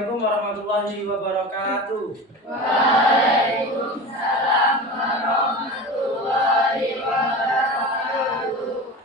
Assalamualaikum warahmatullahi wabarakatuh. Waalaikumsalam warahmatullahi wabarakatuh.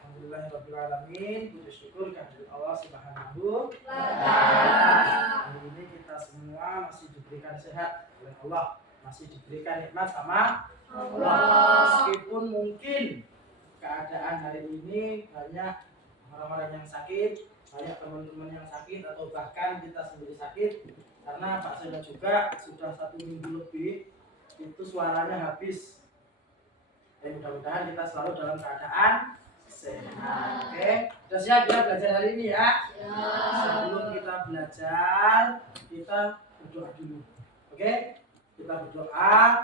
Alhamdulillahirrahmanirrahim. Puji syukur kehadirat Allah Subhanahu wa Ta'ala. Hari ini kita semua masih diberikan sehat oleh Allah, masih diberikan nikmat sama Allah. Meskipun mungkin keadaan hari ini banyak orang-orang yang sakit, banyak teman-teman yang sakit, atau bahkan kita sendiri sakit, karena Pak Seda juga sudah 1 minggu lebih itu suaranya habis. Mudah-mudahan kita selalu dalam keadaan sehat. Oke, sudah siap kita belajar hari ini ya? Sebelum kita belajar, kita berdoa dulu. Oke, kita berdoa.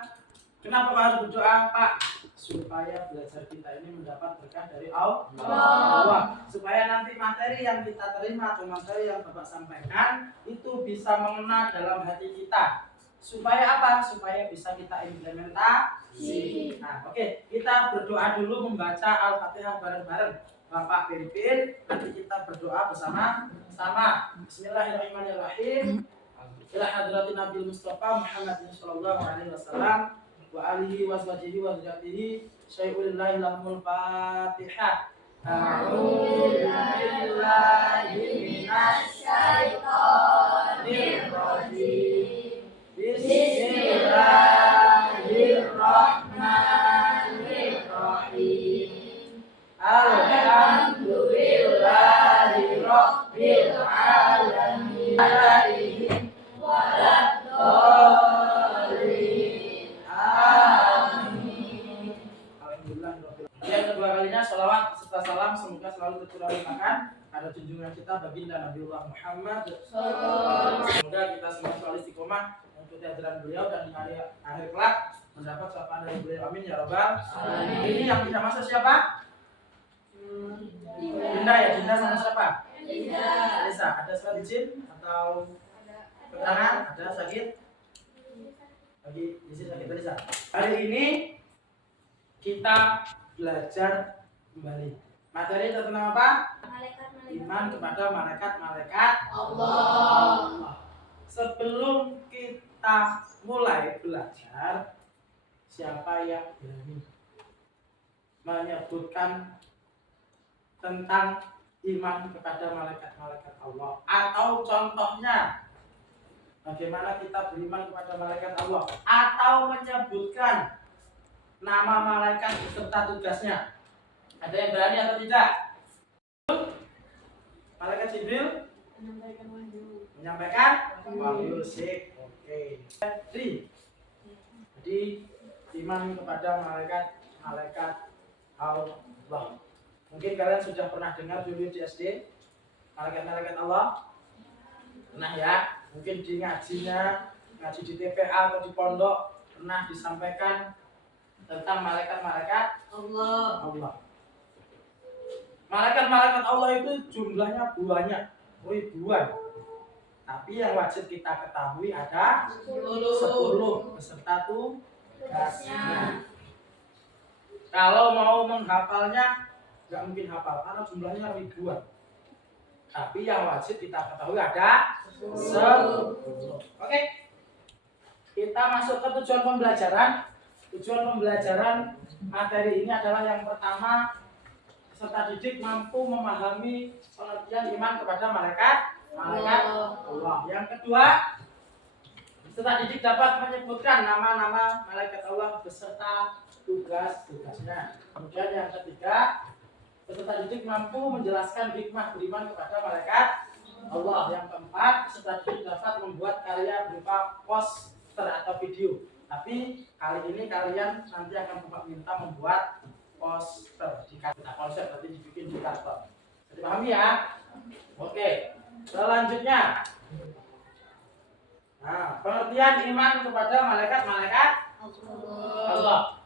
Kenapa harus berdoa, Pak? Supaya belajar kita ini mendapat berkah dari Allah. Supaya nanti materi yang kita terima atau materi yang Bapak sampaikan itu bisa mengena dalam hati kita. Supaya apa? Supaya bisa kita implementasi. Nah, oke, kita berdoa dulu membaca Al-Fatihah bareng-bareng. Bapak pimpin, nanti kita berdoa bersama-sama. Bismillahirrahmanirrahim. Ila hadratin Nabi Mustafa Muhammadin sallallahu alaihi wasallam wa alihi wa sahbihi wa dzatihi syai'ulillahi lahumul Fatihah. A'udzu billahi minasy syaithanir rajim. Bismillahirrahmanirrahim. Alhamdulillahi rabbil alamin. Yang kedua kalinya sholawat serta salam semoga selalu tercurahkan pada junjungan kita baginda Nabiullah Muhammad. Semoga kita semua selalu istiqomah untuk ajaran beliau dan di hari akhir kelak mendapat syafaat dari beliau. Amin ya rabbal alamin. Ini yang tidak masuk siapa? Dinda ya, Dinda sama siapa? Lisa. Ada surat izin atau keterangan? Ada sakit? Lagi izin sakit Lisa. Hari ini kita belajar kembali. Materi tentang apa? Iman kepada malaikat-malaikat Allah. Sebelum kita mulai belajar, siapa yang berani menyebutkan tentang iman kepada malaikat-malaikat Allah? Atau contohnya, bagaimana kita beriman kepada malaikat Allah? Atau menyebutkan nama malaikat beserta tugasnya? Ada yang berani atau tidak? Malaikat Jibril menyampaikan wahyu. Oke. Jadi iman kepada malaikat Allah. Mungkin kalian sudah pernah dengar dulu di SD malaikat-malaikat Allah. Pernah ya? Mungkin di ngaji di TPA atau di pondok pernah disampaikan tentang malaikat-malaikat Allah. Malaikat-malaikat Allah itu jumlahnya banyak, ribuan. Tapi yang wajib kita ketahui ada 10 beserta tugasnya. Kalau mau menghafalnya nggak mungkin hafal karena jumlahnya ribuan. Tapi yang wajib kita ketahui ada 10. Oke. Kita masuk ke tujuan pembelajaran. Tujuan pembelajaran materi ini adalah yang pertama, peserta didik mampu memahami pengertian iman kepada malaikat Allah. Yang kedua, peserta didik dapat menyebutkan nama-nama malaikat Allah beserta tugas-tugasnya. Kemudian yang ketiga, peserta didik mampu menjelaskan hikmah beriman kepada malaikat Allah. Yang keempat, peserta didik dapat membuat karya berupa poster atau video. Tapi kali ini kalian nanti akan Bapak minta membuat poster di karton. Konsep nanti dibikin di karton. Dipahami ya? Oke. Selanjutnya, nah, pengertian iman kepada malaikat-malaikat Allah.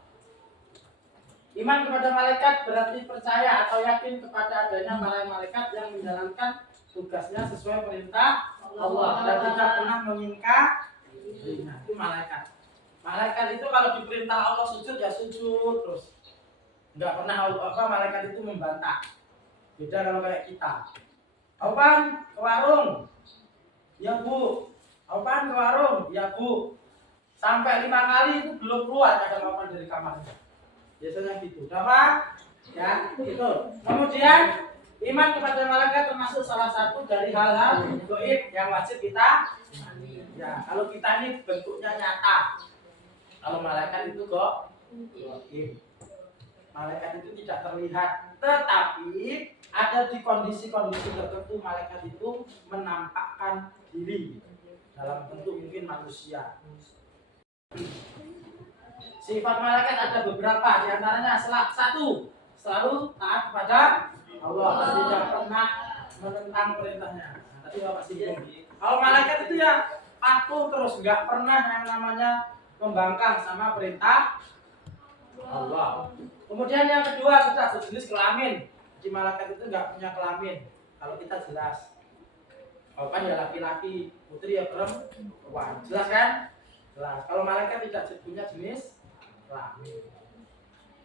Iman kepada malaikat berarti percaya atau yakin kepada adanya malaikat yang menjalankan tugasnya sesuai perintah Allah dan tidak pernah mengingkarinya. Itu malaikat. Malaikat itu kalau diperintah Allah sujud ya sujud terus. Enggak pernah malaikat itu membantah. Beda kalau kayak kita. Kapan ke warung? Ya Bu, apaan ke warung? Ya Bu. Sampai 5 kali itu belum keluar kadang apaan dari kamarnya. Biasanya gitu. Kenapa? Ya, gitu. Kemudian iman kepada malaikat termasuk salah satu dari hal-hal gaib yang wajib kita. Ya, kalau kita ini bentuknya nyata. Kalau malaikat itu kok gaib. Malaikat itu tidak terlihat, tetapi ada di kondisi-kondisi tertentu malaikat itu menampakkan diri dalam bentuk mungkin manusia. Sifat malaikat ada beberapa, diantaranya satu, selalu taat kepada Allah, tidak pernah menentang perintahnya. Nah, tadi Bapak singgung. Kalau malaikat itu ya patuh terus, nggak pernah yang namanya membangkang sama perintah Allah. Kemudian yang kedua sudah sejenis kelamin. Jadi malaikat itu nggak punya kelamin. Kalau kita jelas, kan ya laki-laki, putri ya perempuan. Jelas kan? Jelas. Kalau malaikat tidak punya jenis kelamin.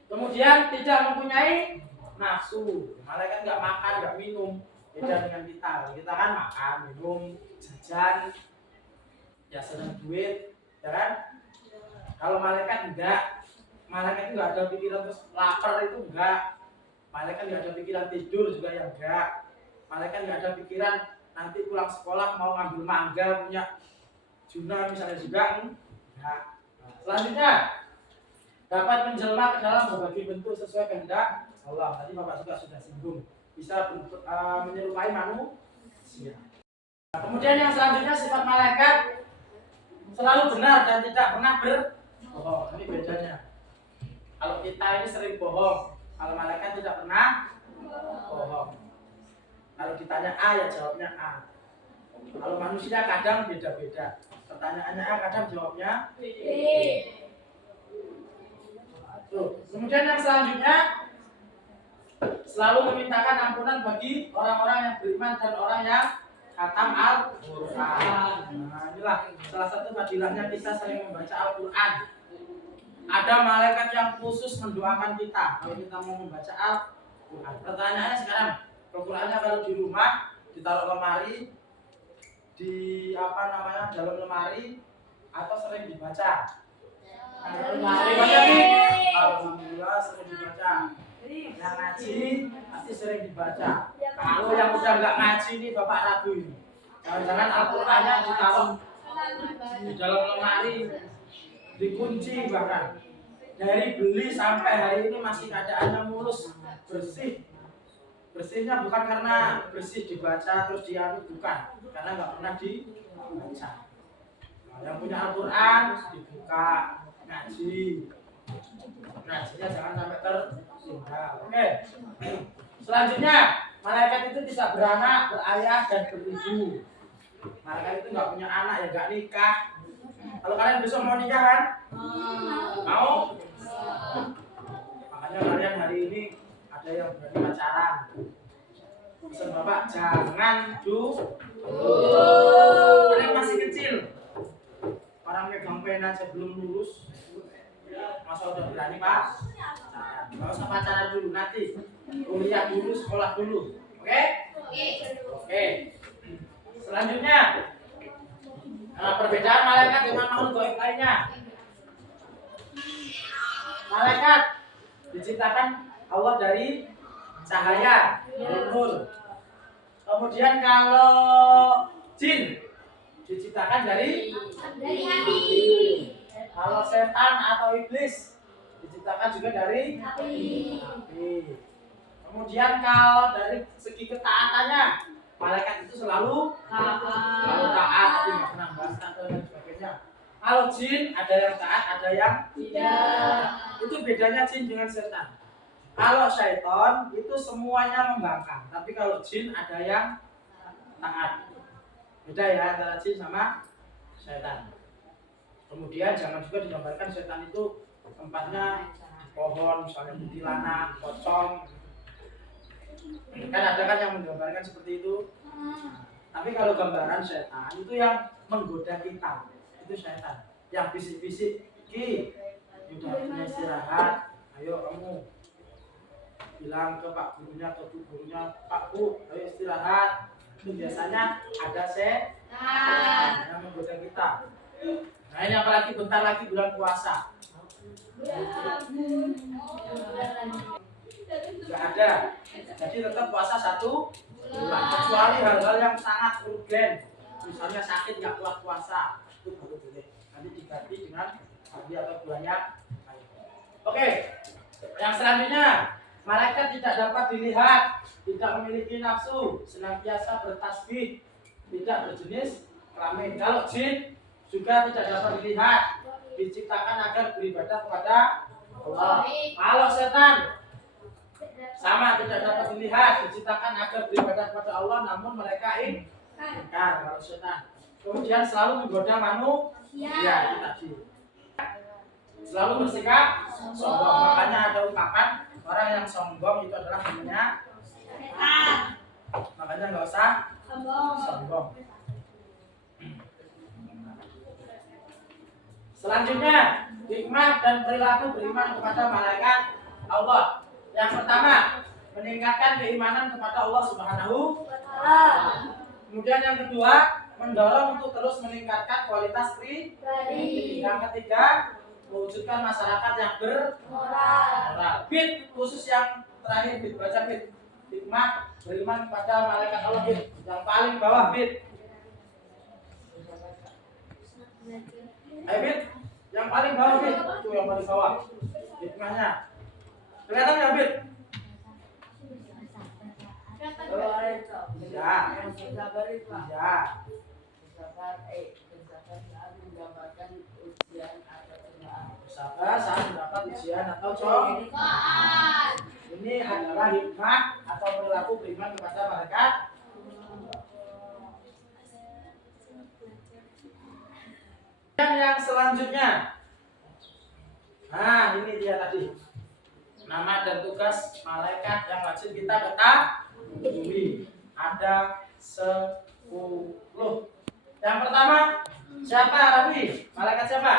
Kemudian tidak mempunyai nafsu. Malaikat nggak makan, nggak minum. Beda dengan kita. Kita kan makan, minum, jajan, ya senang duit, ya kan? Kalau malaikat enggak. Malaikat itu nggak ada pikiran terus lapar itu enggak. Malaikat nggak ada pikiran tidur juga yang enggak. Malaikat nggak ada pikiran nanti pulang sekolah mau ngambil mangga punya juna misalnya juga enggak. Selanjutnya dapat menjelma ke dalam berbagai bentuk sesuai kehendak Allah. Tadi Bapak juga sudah singgung, bisa menyerupai manusia. Nah, kemudian yang selanjutnya sifat malaikat selalu benar dan tidak pernah berbohong. Ini bedanya. Kalau kita ini sering bohong, kalau malaikat tidak pernah bohong. Kalau ditanya A ya jawabnya A. Kalau manusia kadang beda-beda. Pertanyaannya A, kadang jawabnya B. Tuh. Kemudian yang selanjutnya selalu memintakan ampunan bagi orang-orang yang beriman dan orang yang khatam Al-Quran. Nah, inilah salah satu fadilahnya kita sering membaca Al-Quran. Ada malaikat yang khusus mendoakan kita kalau kita mau membaca Al-Quran. Pertanyaannya sekarang, Al-Qurannya kalau di rumah ditaruh lemari, di dalam lemari atau sering dibaca? Alhamdulillah sering dibaca. Yang ngaji pasti sering dibaca. Kalau yang udah nggak ngaji nih Bapak ragu ini. Jangan-jangan Al-Qurannya ditaruh di dalam lemari, dikunci bahkan. Dari beli sampai hari ini masih keadaannya mulus, bersih. Bersihnya bukan karena bersih dibaca terus dianu, bukan, karena nggak pernah dibaca. Yang punya Al-Quran dibuka, ngaji. Ngajinya jangan sampai tertinggal. Oke. Selanjutnya, malaikat itu bisa beranak, berayah dan beribu. Malaikat itu nggak punya anak ya nggak nikah. Kalau kalian besok mau nikah kan? Mau? Makanya kalian hari ini ada yang berani pacaran. Pesan Bapak jangan kalian masih kecil. Orang megang pen aja belum lulus. Masa udah berani Pak? Nggak usah pacaran dulu, nanti kuliah dulu, sekolah dulu. Oke? Oke. Selanjutnya, perbedaan malaikat dengan makhluk gaib lainnya. Malaikat diciptakan Allah dari cahaya, nur. Kemudian kalau jin diciptakan dari hati. Kalau setan atau iblis diciptakan juga dari Api. Kemudian kalau dari segi ketaatannya, malaikat itu selalu taat, tapi nggak pernah bahas dan sebagainya. Kalau jin ada yang taat, ada yang tidak. Itu bedanya jin dengan setan. Kalau syaitan itu semuanya membangkang, tapi kalau jin ada yang taat. Beda ya antara jin sama setan. Kemudian jangan juga digambarkan setan itu tempatnya di pohon, misalnya kuntilanak, pocong. Kan ada kan yang menggambarkan seperti itu. Tapi kalau gambaran setan itu yang menggoda kita, itu setan. Yang bisik-bisik, Ki, udah punya istirahat, ayo kamu bilang ke Pak gurunya, ke Bu gurunya, Pak Bu, ayo istirahat. Itu biasanya ada setan yang menggoda kita. Nah ini apalagi bentar lagi bulan puasa. Nggak ada. Jadi tetap puasa 1 bulan. Kecuali hal-hal yang sangat urgen. Misalnya sakit nggak kuat puasa, itu baru boleh. Nanti diganti dengan hari atau bulannya. Oke. Yang selanjutnya, malaikat tidak dapat dilihat, tidak memiliki nafsu, senantiasa bertasbih, tidak berjenis kelamin. Kalau jin juga tidak dapat dilihat, diciptakan agar beribadah kepada Allah. Kalau setan sama tidak dapat dilihat, diciptakan agar beribadah kepada Allah, namun mereka ingkar. Kalau setan kemudian selalu menggoda manusia, itu tadi. Selalu bersikap sombong. Makanya ada ungkapan orang yang sombong itu adalah namanya setan. Makanya nggak usah sombong. Selanjutnya, hikmah dan perilaku beriman kepada malaikat Allah. Yang pertama, meningkatkan keimanan kepada Allah Subhanahu wa Ta'ala. Kemudian yang kedua, mendorong untuk terus meningkatkan kualitas pribadi. Yang ketiga, mewujudkan masyarakat yang bermoral. Bit khusus yang terakhir, bit baca bit. Hikmah beriman kepada malaikat Allah, bit yang paling bawah, bit. Ayo bit, yang paling bawah bit, itu yang paling bawah. Hikmahnya. Kelihatan nggak bit? Ya. Ya. Sabar saat mendapat ujian atau cobaan. Ini adalah hikmah atau perilaku beriman kepada malaikat. Yang selanjutnya, nah ini dia tadi nama dan tugas malaikat yang wajib kita ketahui. Ada 10. Yang pertama, siapa Rafi? Malaikat siapa?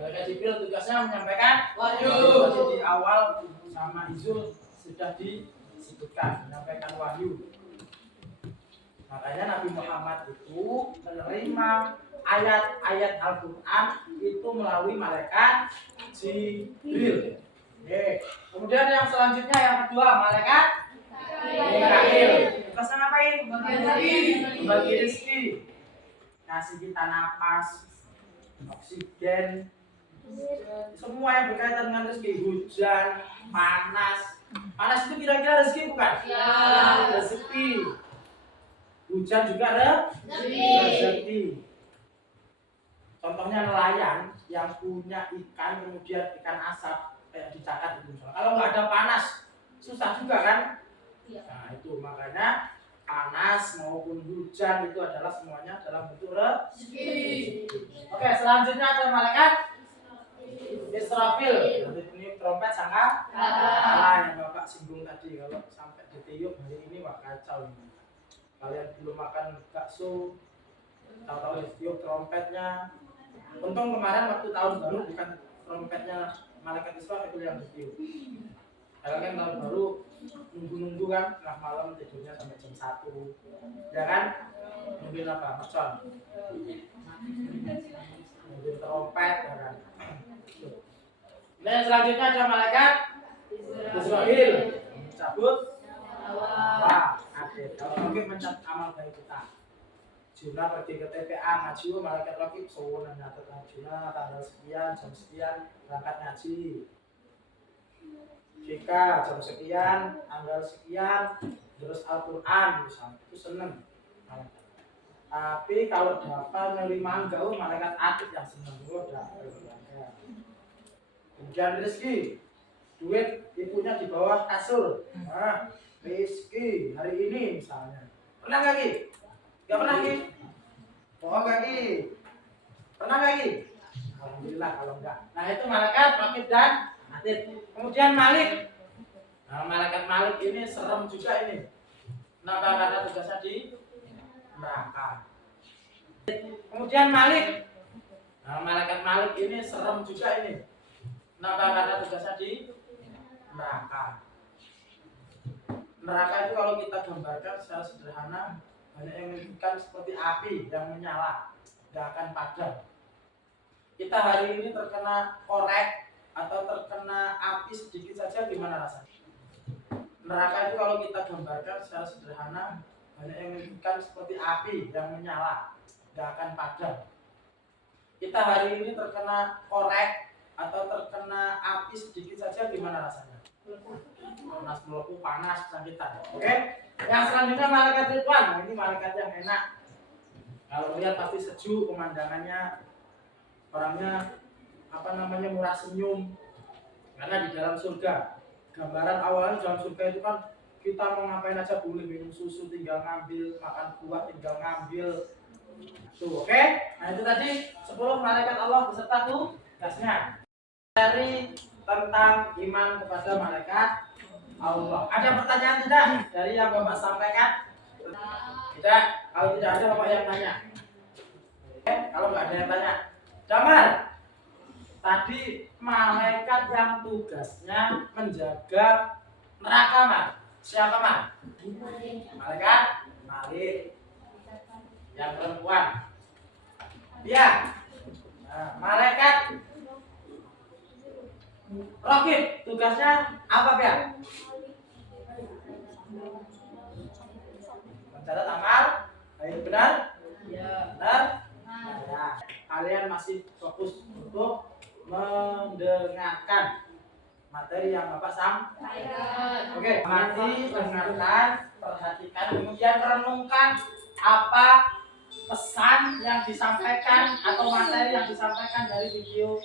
Malaikat Jibril, tugasnya menyampaikan wahyu. Tadi di awal sama Izul sudah disebutkan menyampaikan wahyu. Makanya Nabi Muhammad itu menerima ayat-ayat Al-Quran itu melalui malaikat Jibril. Kemudian yang selanjutnya yang kedua, malaikat Mikail. Tugasnya ngapain? Membagi rezeki, kasih kita napas, oksigen, semua yang berkaitan dengan rezeki. Hujan, panas. Panas itu kira-kira rezeki bukan? Ya. Rezeki. Hujan juga rezeki. Contohnya nelayan yang punya ikan, kemudian ikan asap kayak dicatat itu. Kalau nggak ada panas, susah juga kan? Nah itu makanya panas maupun hujan itu adalah semuanya dalam bentuk rezeki. Oke, selanjutnya ada malaikat Israfil. Ini trompet sangka yang Bapak singgung tadi. Kalau sampai ditiup hari ini wah kacau ini. Kalian belum makan bakso, tahu-tahu ditiup trompetnya. Untung kemarin waktu tahun baru bukan trompetnya malaikat Israfil itu yang ditiup. Kalau kan tahun baru nunggu-nunggu kan, tengah malam tidurnya sampai jam 1, ya kan? Nungguin apa? Mercon. Nungguin trompet, ya kan? Nah selanjutnya ada malaikat Israfil mencabut wah, adil. Kalau mungkin mencatat amal baik kita. Juna pergi ke TPA ngaji, malaikat rakib sewenang nyatet Juna tanggal sekian, jam sekian berangkat ngaji. Jika jam sekian, tanggal sekian, terus Al-Quran misalnya, itu seneng. Tapi kalau dapat menerima enggak, malaikat atid yang seneng dulu dapat. Kemudian rezeki, duit ibunya di bawah kasur. Nah, rezeki hari ini misalnya. Pernah nggak Ki? Nggak pernah Ki? Oh nggak Ki? Pernah nggak Ki? Alhamdulillah kalau enggak. Nah itu malaikat rakib dan atid. Kemudian Malik. Nah, malaikat Malik ini serem juga ini. Kenapa? Karena tugasnya di neraka. Kemudian Malik. Nah, malaikat Malik ini serem juga ini. Kenapa? Karena tugasnya di neraka. Neraka itu kalau kita gambarkan secara sederhana banyak yang menyebutkan seperti api yang menyala, tidak akan padam. Kita hari ini terkena korek atau terkena api sedikit saja, gimana rasanya? Neraka itu kalau kita gambarkan secara sederhana banyak yang menyebutkan seperti api yang menyala, tidak akan padam. Kita hari ini terkena korek atau terkena api sedikit saja, gimana rasanya? Panas, melepuh, panas, kesakitan. Oke? Yang selanjutnya malaikat Ridwan. Nah, ini malaikat yang enak. Kalau lihat pasti sejuk pemandangannya, orangnya murah senyum. Karena di dalam surga, gambaran awalnya dalam surga itu kan kita mau ngapain aja boleh, minum susu tinggal ngambil, makan buah tinggal ngambil. Tuh, oke? Nah, itu tadi 10 malaikat Allah beserta tugasnya. Dari tentang iman kepada malaikat Allah. Ada pertanyaan tidak dari yang Bapak sampaikan? Tidak. Kalau tidak ada, Bapak yang tanya. Oke, kalau nggak ada yang tanya, Damar. Tadi malaikat yang tugasnya menjaga neraka, Mas. Siapa, Mas? Malaikat Malik. Yang perempuan. Iya. Nah, malaikat Raqib tugasnya apa, Pak? Mencatat amal. Baik, benar? Ya. Benar? Ya. Kalian masih fokus untuk mendengarkan materi yang Bapak sampaikan. Oke, mari dengarkan, perhatikan, kemudian renungkan apa pesan yang disampaikan atau materi yang disampaikan dari video.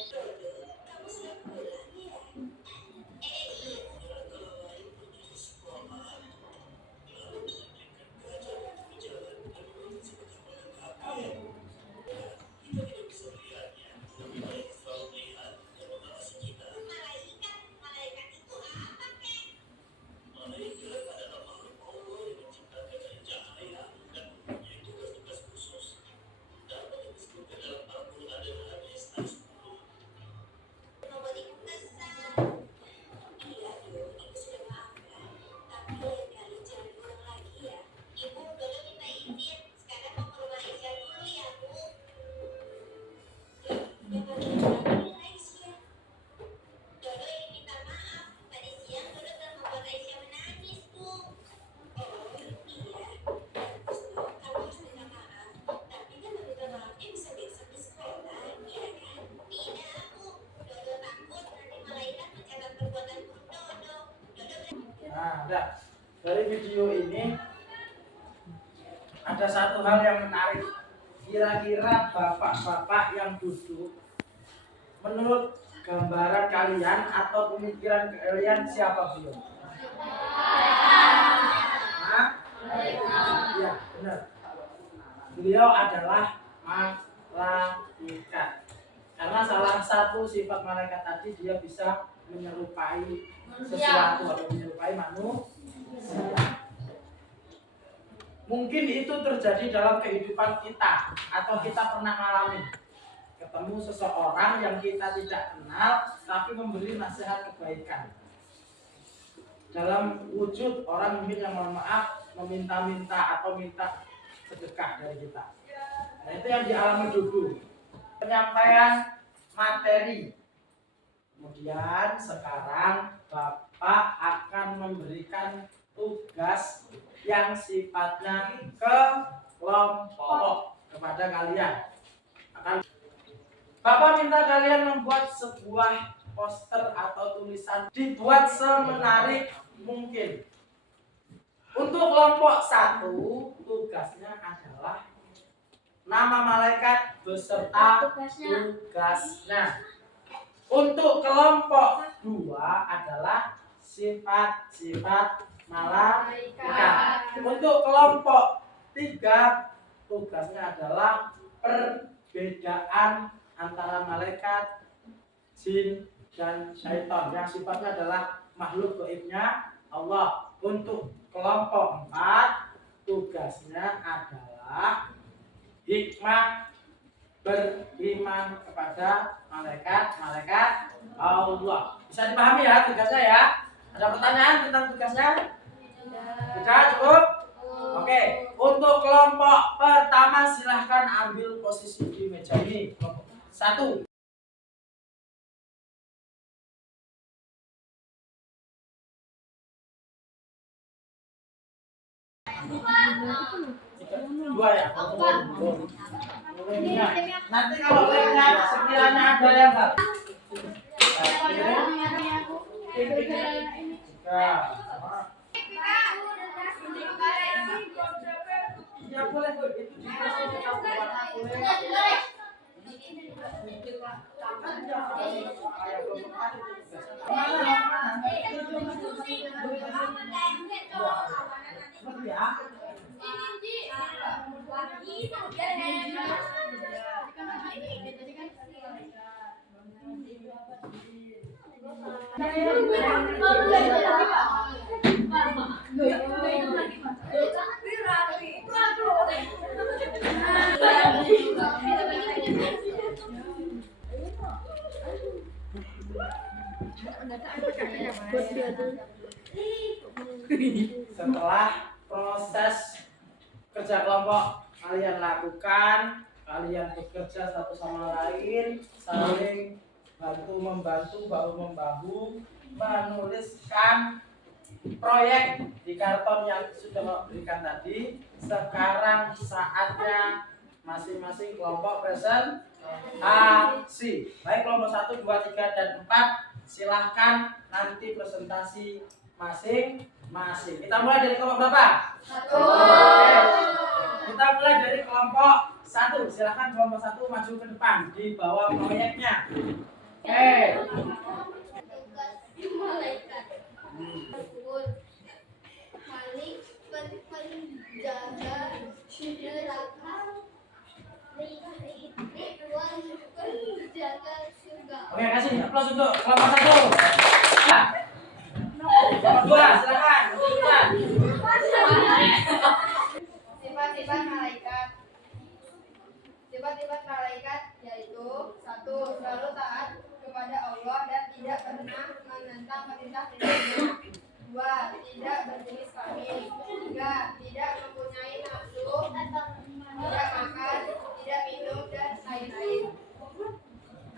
Nah, dari video ini ada satu hal yang menarik. Kira-kira bapak-bapak yang duduk, menurut gambaran kalian atau pemikiran kalian siapa beliau? Hah? Ya, benar. Beliau adalah malaikat. Karena salah satu sifat malaikat tadi, dia bisa menyerupai sesuatu atau menyerupai manusia. Mungkin itu terjadi dalam kehidupan kita atau kita pernah mengalami ketemu seseorang yang kita tidak kenal tapi memberi nasihat kebaikan dalam wujud orang mungkin yang mohon maaf meminta-minta atau minta sedekah dari kita. Nah, itu yang dialami dulu, penyampaian materi. Kemudian sekarang Bapak akan memberikan tugas yang sifatnya kelompok kepada kalian. Bapak minta kalian membuat sebuah poster atau tulisan, dibuat semenarik mungkin. Untuk kelompok 1, tugasnya adalah nama malaikat beserta tugasnya. Untuk kelompok 2 adalah sifat-sifat malaikat. Untuk kelompok 3 tugasnya adalah perbedaan antara malaikat, jin, dan syaitan yang sifatnya adalah makhluk gaibnya Allah. Untuk kelompok 4 tugasnya adalah hikmah beriman kepada malaikat Allah. Bisa dipahami ya tugasnya ya? Ada pertanyaan tentang tugasnya? Sudah cukup? Oke, untuk kelompok pertama silahkan ambil posisi di meja ini. Kelompok 1. Dua ya. Nanti kalau lemnya sekiranya ada yang nggak. Ya boleh itu setelah proses kerja kelompok kalian lakukan, kalian bekerja satu sama lain, saling bantu membantu, bahu membahu, menuliskan proyek di karton yang sudah berikan tadi. Sekarang saatnya masing-masing kelompok presentasi. Baik, kelompok 1, 2, 3, dan 4 silahkan nanti presentasi masing-masing. Kita mulai dari kelompok berapa? 1. Oke. Kita mulai dari kelompok 1. Silahkan kelompok 1 maju ke depan di bawah proyeknya. Oke. Oke, kasih aplaus untuk kelompok 1. Kelompok 2, silakan. Sifat-sifat malaikat. Sifat-sifat malaikat yaitu 1. Selalu taat kepada Allah dan tidak pernah menentang perintah-perintahnya. 2. Tidak berjenis kelamin. 3. Tidak mempunyai nafsu, tidak makan, tidak minum, dan lain-lain.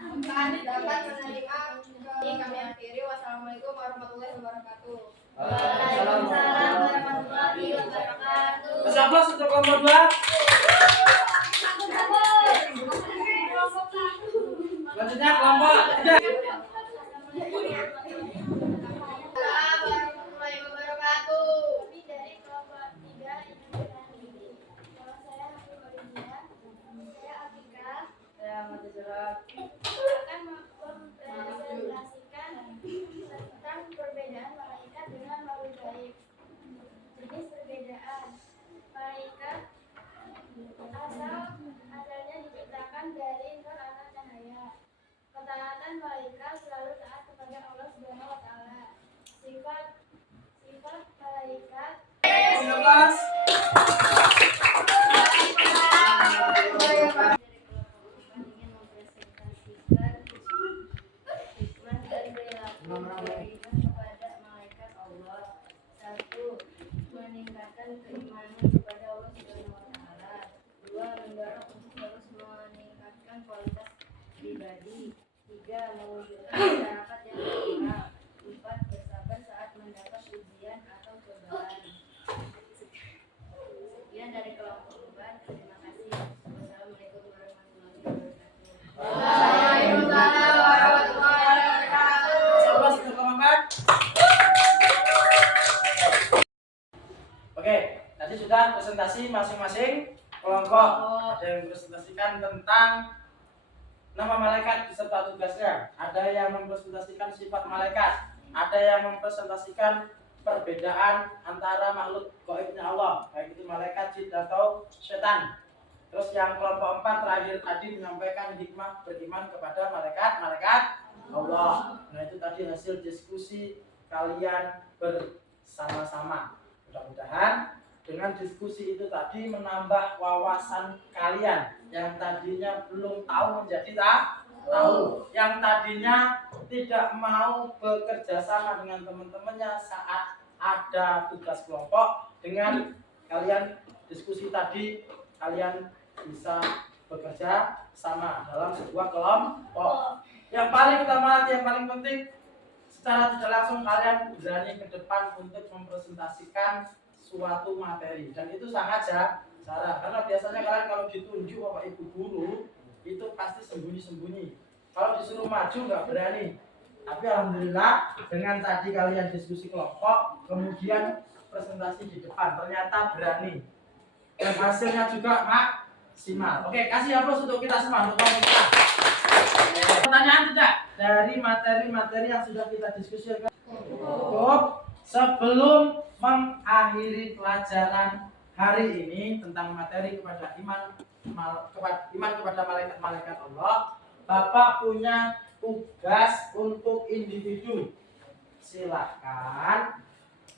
4. Dapat menerima. Ini kami akhiri. Wassalamualaikum warahmatullahi wabarakatuh. Waalaikumsalam warahmatullahi wabarakatuh. Kasih aplaus untuk kelompok 2. Selanjutnya kelompok 3. Warahmatullahi wabarakatuh. Kami dari kelompok 3 ini. Nama saya Hafifah. Saya Afika. Saya Majerat. Akan mempresentasikan tentang perbedaan malaikat dengan makhluk gaib. Jenis perbedaan malaikat asalnya diciptakan dari nur atau cahaya. Ketaatan malaikat selalu taat kepada Allah Subhanahu wa taala. Sifat malaikat Aplaus. ingin mempresentasikan hikmah dan perilaku malaikat kepada malaikat Allah. 1. Meningkatkan keimanan kepada Allah Subhanahu wa taala. 2. Mendorong untuk terus meningkatkan kualitas pribadi. 3. Mewujudkan masyarakat yang moral. 4. Bersabar saat mendapat ujian atau cobaan. Sekian dari kelompok 4. Terima kasih. Wassalamualaikum warahmatullahi wabarakatuh. Waalaikumsalam warahmatullahi wabarakatuh. Kasih aplaus untuk kelompok 4. Oke, tadi sudah presentasi masing-masing kelompok. Ada yang presentasikan tentang nama malaikat beserta tugasnya. Ada yang mempresentasikan sifat malaikat. Ada yang mempresentasikan perbedaan antara makhluk gaibnya Allah, baik itu malaikat, jin atau setan. Terus yang kelompok 4 terakhir tadi menyampaikan hikmah beriman kepada malaikat Allah. Nah, itu tadi hasil diskusi kalian bersama-sama. Mudah-mudahan dengan diskusi itu tadi menambah wawasan kalian yang tadinya belum tahu menjadi tahu, yang tadinya tidak mau bekerja sama dengan teman-temannya saat ada tugas kelompok. Dengan kalian diskusi tadi, kalian bisa bekerja sama dalam sebuah kelompok. Yang paling utama, yang paling penting, secara tidak langsung kalian berani ke depan untuk mempresentasikan suatu materi, dan itu sangat jarang, karena biasanya kalian kalau ditunjuk sama ibu guru itu pasti sembunyi-sembunyi. Kalau disuruh maju nggak berani. Tapi alhamdulillah dengan tadi kalian diskusi kelompok, kemudian presentasi di depan, ternyata berani. Dan hasilnya juga maksimal. Oke, kasih aplaus untuk kita semua, untuk kita. Pertanyaan tidak dari materi-materi yang sudah kita diskusikan? Cukup. Sebelum mengakhiri pelajaran hari ini tentang materi kepada iman kepada malaikat-malaikat Allah, Bapak punya tugas untuk individu. Silakan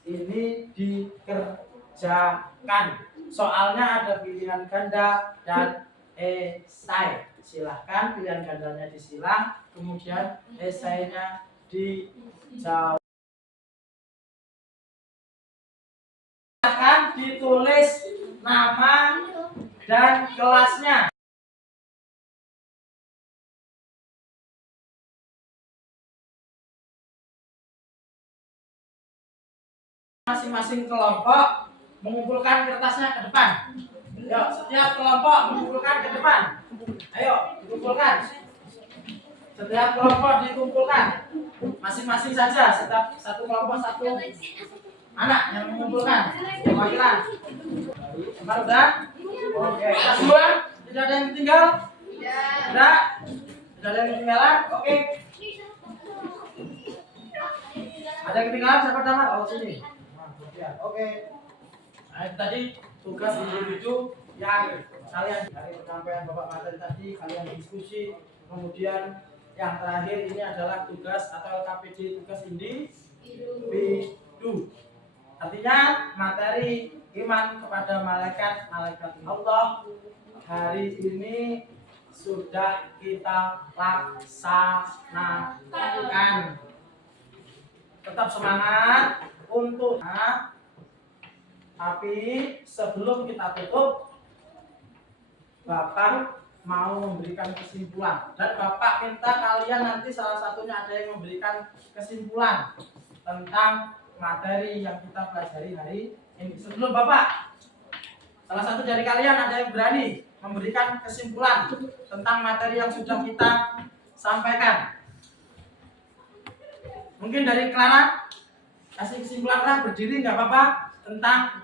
ini dikerjakan. Soalnya ada pilihan ganda dan esai. Silahkan pilihan gandanya disilang, kemudian esainya dijawab. Silahkan ditulis nama dan kelasnya. Masing-masing kelompok mengumpulkan kertasnya ke depan. Ayo, setiap kelompok mengumpulkan ke depan. Ayo, dikumpulkan. Setiap kelompok dikumpulkan. Masing-masing saja, setiap satu kelompok satu anak yang mengumpulkan perwakilan. Semua sudah? Oke, kita semua tidak ada yang tinggal? Tidak. Tidak ada yang ketinggalan? Oke. Ada yang ketinggalan? Siapa damar? Oh, sini. Oke. Nah, itu tadi tugas individu yang kalian dari penyampaian Bapak materi tadi kalian diskusi, kemudian yang terakhir ini adalah tugas atau LKPD, tugas individu. Artinya materi iman kepada malaikat Allah hari ini sudah kita laksanakan. Tetap semangat untuk tapi sebelum kita tutup, Bapak mau memberikan kesimpulan, dan Bapak minta kalian nanti salah satunya ada yang memberikan kesimpulan tentang materi yang kita pelajari hari ini. Sebelum Bapak, salah satu dari kalian ada yang berani memberikan kesimpulan tentang materi yang sudah kita sampaikan? Mungkin dari Clara, kasih kesimpulan lah, berdiri nggak apa-apa, tentang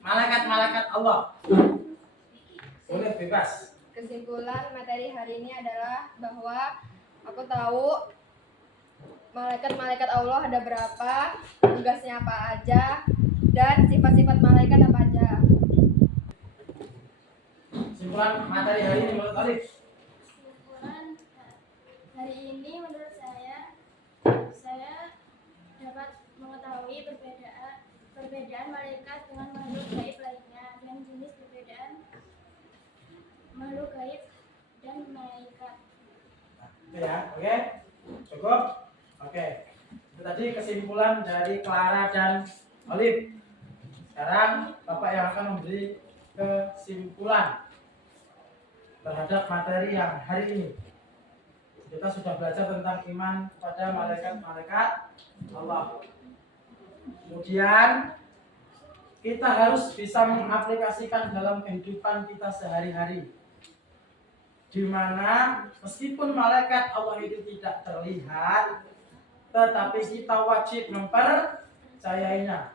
malaikat-malaikat Allah. Boleh bebas. Kesimpulan materi hari ini adalah bahwa aku tahu malaikat-malaikat Allah ada berapa, tugasnya apa aja, dan sifat-sifat malaikat apa aja. Kesimpulan materi hari ini menurut Alif? Kesimpulan hari ini menurut saya dapat mengetahui perbedaan malaikat dengan makhluk gaib lainnya, dan jenis perbedaan makhluk gaib dan malaikat. Oke ya, oke, cukup. Oke, itu tadi kesimpulan dari Clara dan Olive. Sekarang Bapak yang akan memberi kesimpulan terhadap materi yang hari ini. Kita sudah belajar tentang iman kepada malaikat-malaikat Allah. Kemudian kita harus bisa mengaplikasikan dalam kehidupan kita sehari-hari, di mana meskipun malaikat Allah itu tidak terlihat, tetapi kita wajib mempercayainya.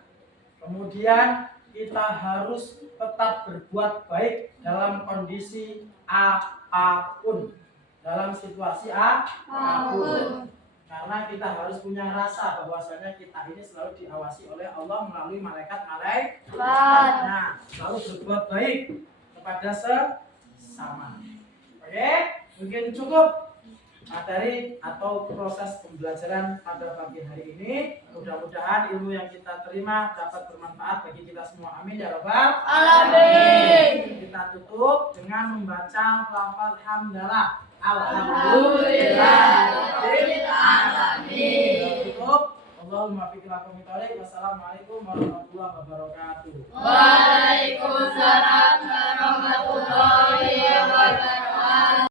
Kemudian kita harus tetap berbuat baik dalam kondisi apapun, dalam situasi apapun. Karena kita harus punya rasa bahwasanya kita ini selalu diawasi oleh Allah melalui malaikat-malaikat. Nah, selalu berbuat baik kepada sesama. Oke, mungkin cukup materi atau proses pembelajaran pada pagi hari ini. Mudah-mudahan ilmu yang kita terima dapat bermanfaat bagi kita semua. Amin ya rabbal alamin. Kita tutup dengan membaca lafaz hamdalah. Alhamdulillah. Tutup. Allahumma fiqh lakum mitorik. Wassalamualaikum warahmatullahi wabarakatuh. Waalaikumsalam warahmatullahi